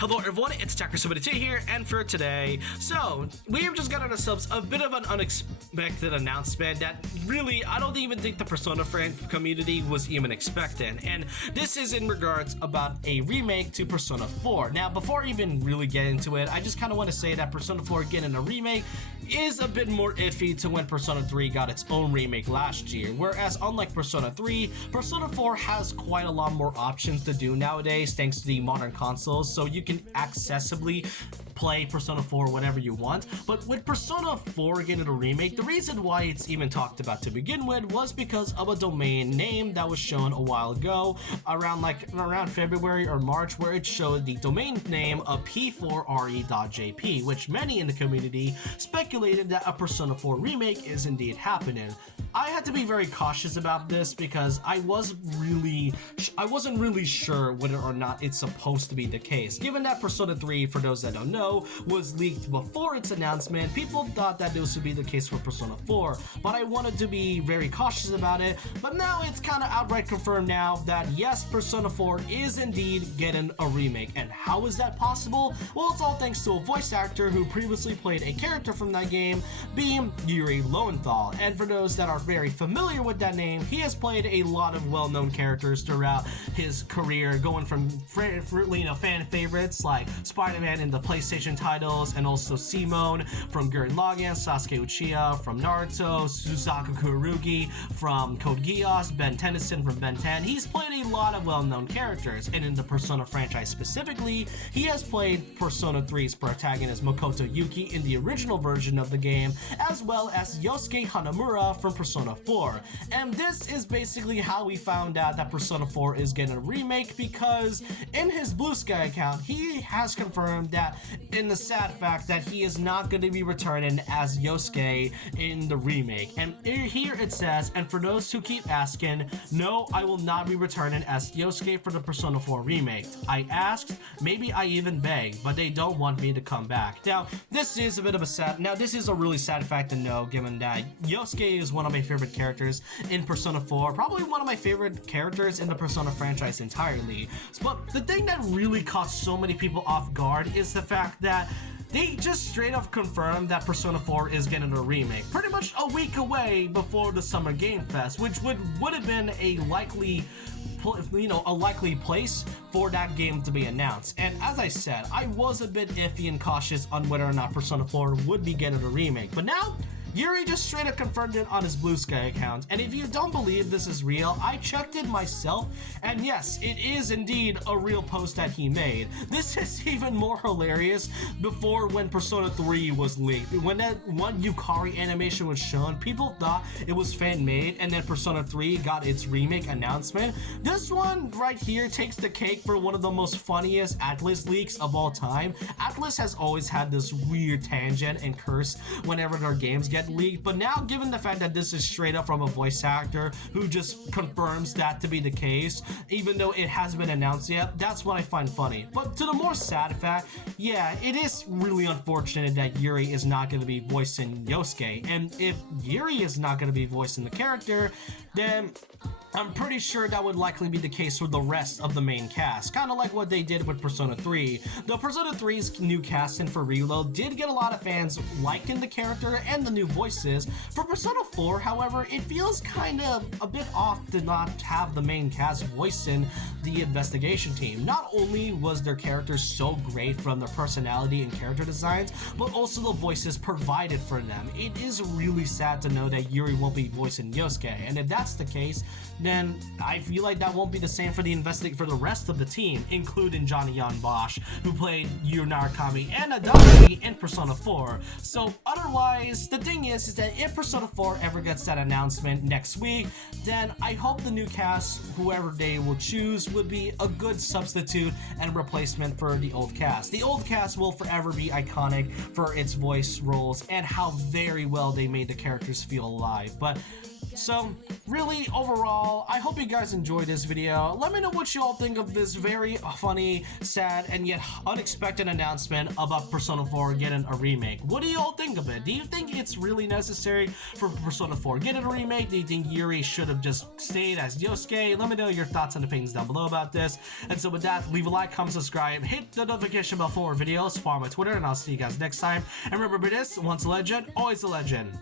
Hello everyone, it's Attacker72 here, and for today, we have just gotten ourselves a bit of an unexpected announcement that really, I don't even think the Persona fan community was even expecting, and this is in regards about a remake to Persona 4. Now, before I even really get into it, I just kind of want to say that Persona 4 getting a remake is a bit more iffy to when Persona 3 got its own remake last year, whereas unlike Persona 3, Persona 4 has quite a lot more options to do nowadays thanks to the modern consoles, so you can accessibly play Persona 4 whenever you want. But with Persona 4 getting a remake, the reason why it's even talked about to begin with was because of a domain name that was shown a while ago, around February or March, where it showed the domain name of P4Re.jp, which many in the community speculated that a Persona 4 remake is indeed happening. I had to be very cautious about this because I wasn't really sure whether or not it's supposed to be the case. Given that Persona 3, for those that don't know, was leaked before its announcement, people thought that this would be the case for Persona 4, but I wanted to be very cautious about it. But now it's kind of outright confirmed now that yes, Persona 4 is indeed getting a remake. And how is that possible? Well, it's all thanks to a voice actor who previously played a character from that game, being Yuri Lowenthal. And for those that are very familiar with that name, he has played a lot of well-known characters throughout his career, going from fan favorites like Spider-Man in the PlayStation titles, and also Simone from Gurren Lagann, Sasuke Uchiha from Naruto, Suzaku Kurugi from Code Geass, Ben Tennyson from Ben 10. He's played a lot of well-known characters, and in the Persona franchise specifically, he has played Persona 3's protagonist Makoto Yuki in the original version of the game, as well as Yosuke Hanamura from Persona 4. And this is basically how we found out that Persona 4 is getting a remake, because in his Blue Sky account, he has confirmed that in the sad fact that he is not going to be returning as Yosuke in the remake. And here it says, and for those who keep asking, no, I will not be returning as Yosuke for the Persona 4 remake. I asked, maybe I even begged, but they don't want me to come back. Now, this is a really sad fact to know, given that Yosuke is one of my favorite characters in Persona 4, probably one of my favorite characters in the Persona franchise entirely. But the thing that really caught so many people off guard is the fact that they just straight up confirmed that Persona 4 is getting a remake pretty much a week away before the Summer Game Fest, which would have been a likely place for that game to be announced. And as I said, I was a bit iffy and cautious on whether or not Persona 4 would be getting a remake, but now Yuri just straight up confirmed it on his Blue Sky account. And if you don't believe this is real, I checked it myself, and yes, it is indeed a real post that he made. This is even more hilarious before when Persona 3 was leaked. When that one Yukari animation was shown, people thought it was fan-made, and then Persona 3 got its remake announcement. This one right here takes the cake for one of the most funniest Atlus leaks of all time. Atlus has always had this weird tangent and curse whenever their games get leaked, but now given the fact that this is straight up from a voice actor who just confirms that to be the case, even though it hasn't been announced yet, that's what I find funny. But to the more sad fact, yeah, it is really unfortunate that Yuri is not going to be voicing Yosuke, and if Yuri is not going to be voicing the character, then I'm pretty sure that would likely be the case for the rest of the main cast, kind of like what they did with Persona 3. Though Persona 3's new casting for Reload did get a lot of fans liking the character and the new voices. For Persona 4, however, it feels kind of a bit off to not have the main cast voicing the investigation team. Not only was their characters so great from their personality and character designs, but also the voices provided for them. It is really sad to know that Yuri won't be voicing Yosuke, and if that's the case, then I feel like that won't be the same for the rest of the team, including Johnny Yan Bosch, who played Yu Narukami and Adachi in Persona 4. So otherwise, the thing is that if Persona 4 ever gets that announcement next week, then I hope the new cast, whoever they will choose, would be a good substitute and replacement for the old cast. The old cast will forever be iconic for its voice roles and how very well they made the characters feel alive. But So really, overall, I hope you guys enjoyed this video. Let me know what you all think of this very funny, sad, and yet unexpected announcement about Persona 4 getting a remake. What do you all think of it? Do you think it's really necessary for Persona 4 getting a remake? Do you think Yuri should have just stayed as Yosuke? Let me know your thoughts and opinions down below about this. And so with that, leave a like, comment, subscribe, hit the notification bell for more videos, follow my Twitter, and I'll see you guys next time. And remember this, once a legend, always a legend.